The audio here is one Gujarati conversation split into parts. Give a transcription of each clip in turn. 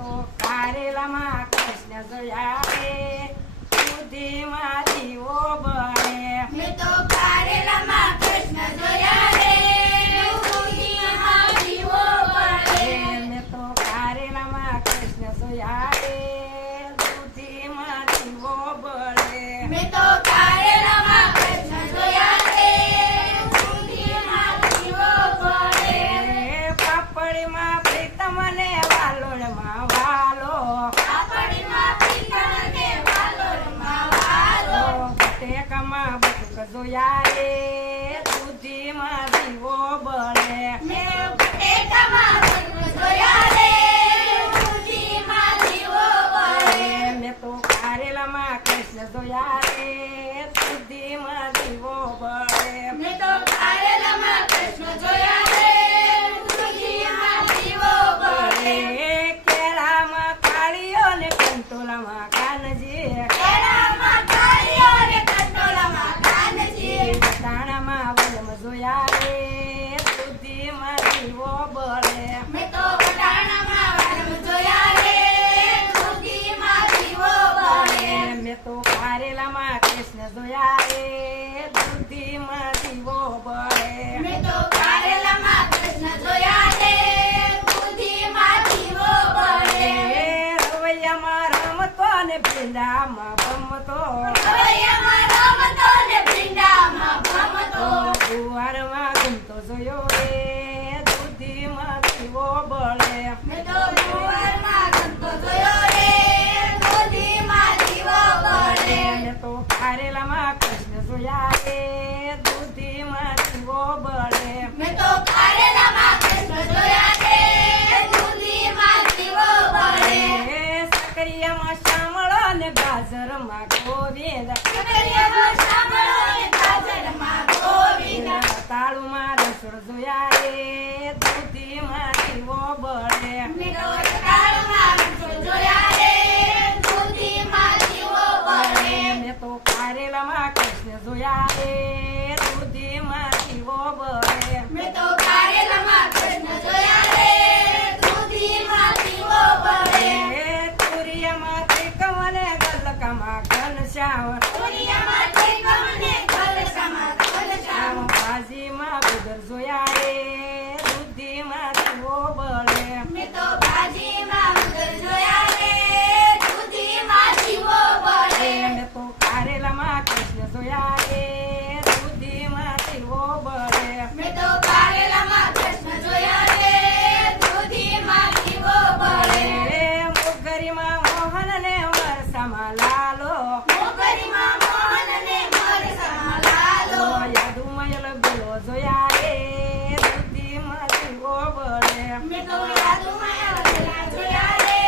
તો કારેલામાં કૃષ્ણ જોયા રે બુદ્ધિમાં દીવો બળે મેં તો કારેલામાં કૃષ્ણ જોયા રે બુદ્ધિમાં દીવો બળે મેં તો કારેલામાં કૃષ્ણ જોયા રે બુદ્ધિમાં દીવો બળે મેં તો કારેલામાં કૃષ્ણ જોયા રે બુદ્ધિમાં દીવો બળે પાપડીમાં પ્રીતમ ને વાલોળમાં વાલો પાપડીમાં પ્રીતમ ને વાલોળમાં વાલો બટેકામાં બટુક જોયા રે બુદ્ધિમાં દીવો બળે મેં બટેકામાં બટુક જોયા રે બુદ્ધિમાં દીવો બળે મેં તો કારેલામાં કૃષ્ણ જોયા રે બુદ્ધિમાં દીવો બળે મેં તો કારેલામાં કૃષ્ણ જોયા રે બુદ્ધિમાં દીવો બળે કેળામાં કાળીઓ ને કંટોલામાં કાનજી કેળામાં કાળીઓ ને કંટોલામાં કાનજી દાણામાં વલમ જોયા રે બુદ્ધિમાં દીવો બળે મેં તો વટાણામાં વાલમ જોયા રે બુદ્ધિમાં દીવો બળે મેં તો કારેલામાં કૃષ્ણ જોયા રે બુદ્ધિમાં દીવો બળે મેં તો કારેલામાં કૃષ્ણ જોયા રે બુદ્ધિમાં દીવો બળે રવૈયામાં રમતો ને ભીંડામાં ભમતો રવૈયામાં રમતો ને ભીંડામાં ભમતો ગુવારમાં ગમતો જોયો રે બુદ્ધિમાં દીવો બળે મેં તો ગુવારમાં ગમતો જોયો રે બુદ્ધિમાં દીવો બળે મેં તો કારેલામાં કૃષ્ણ જોયા રે બુદ્ધિમાં દીવો બળે મેં તો કારેલામાં કૃષ્ણ જોયા રે બુદ્ધિમાં દીવો બળે સકરિયામાં શામળો ને ગાજરમાં ગોવિંદ સકરિયામાં શામળો ને ગાજરમાં ગોવિંદ તાળુમાં રસોડ જોયા રે બુદ્ધિમાં દીવો બળે મેં તો કાળમાં રસોડ જોયા રે બુદ્ધિમાં દીવો બળે મેં તો કારેલામાં કૃષ્ણ જોયા રે બુદ્ધિમાં દીવો બળે મેં તો કારેલામાં કૃષ્ણ જોયા રે બુદ્ધિમાં દીવો બળે તુરિયામાં ત્રિકમ ને ગલકામાં ઘનશ્યામ દુનિયામાં ત્રિકમ ને કલશામાં કલશામ ભાજીમાં ગુદર જોયા રે બુદ્ધિમાં દીવો બળે મેં તો ભાજીમાં મગર જોયા રે બુદ્ધિમાં દીવો બળે મેં તો કારેલામાં કૃષ્ણ જોયા રે બુદ્ધિમાં દીવો બળે મેં તો કારેલામાં કૃષ્ણ જોયા રે બુદ્ધિમાં દીવો બળે મોગરીમાં મોહન ને વરસામાં લાલો મોગરીમાં મોહન ને મરસામાં લાલો યાદુમયલ ગોલો જોયા રે બુદ્ધિમાં દીવો બળે મેં તો યાદુમાં વગેલા જોયા રે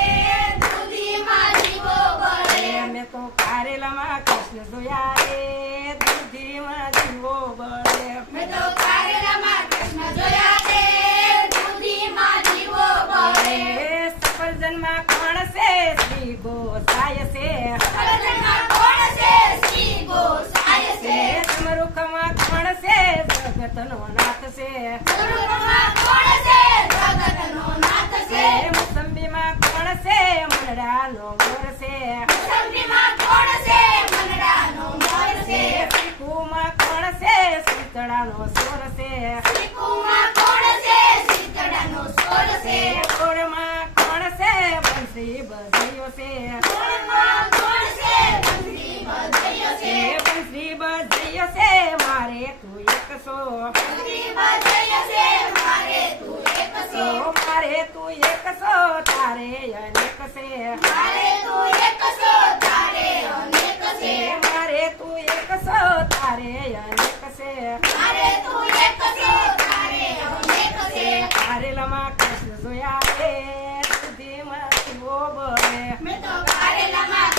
બુદ્ધિમાં દીવો બળે મેં તો કારેલામાં કૃષ્ણ જોયા રે બુદ્ધિમાં દીવો બળે મેં તો કારેલામાં કૃષ્ણ જોયા રે બુદ્ધિમાં દીવો બળે સફરજનમાં કોણ છે શ્રી ગોસાય છે સફરજનમાં કોણ છે શ્રી ગોસાય છે સમરૂખમાં કોણ છે જગતનો નાથ છે ગુરુમાં કોણ છે જગતનો નાથ છે મોસંબીમાં કોણ છે મનડાનો મોર છે સંગીમાં કોણ છે મનડાનો મોર છે શીખુમાં કોણ છે શીતળાનો સોર છે શ્રીકુમાં કોણ છે શીતળાનો સોર છે કોળમાં કોણ છે બંસી બજ્યો છે ગુરુમાં કોણ છે બંસી બજાયો છે બંસી બજ્યો છે મારે તું એક સો બંસી બજાયો છે મારે તું એક સો મારે તું એક સો તારે અનેક છે મારે તું એક સો તારે અનેક છે મારે તું એક સો તારે અનેક છે મારે તું એક સો તારે અનેક છે કારેલામાં કૃષ્ણ જોયા રે બુદ્ધિમાં દીવો બળે મેં તો કારેલામાં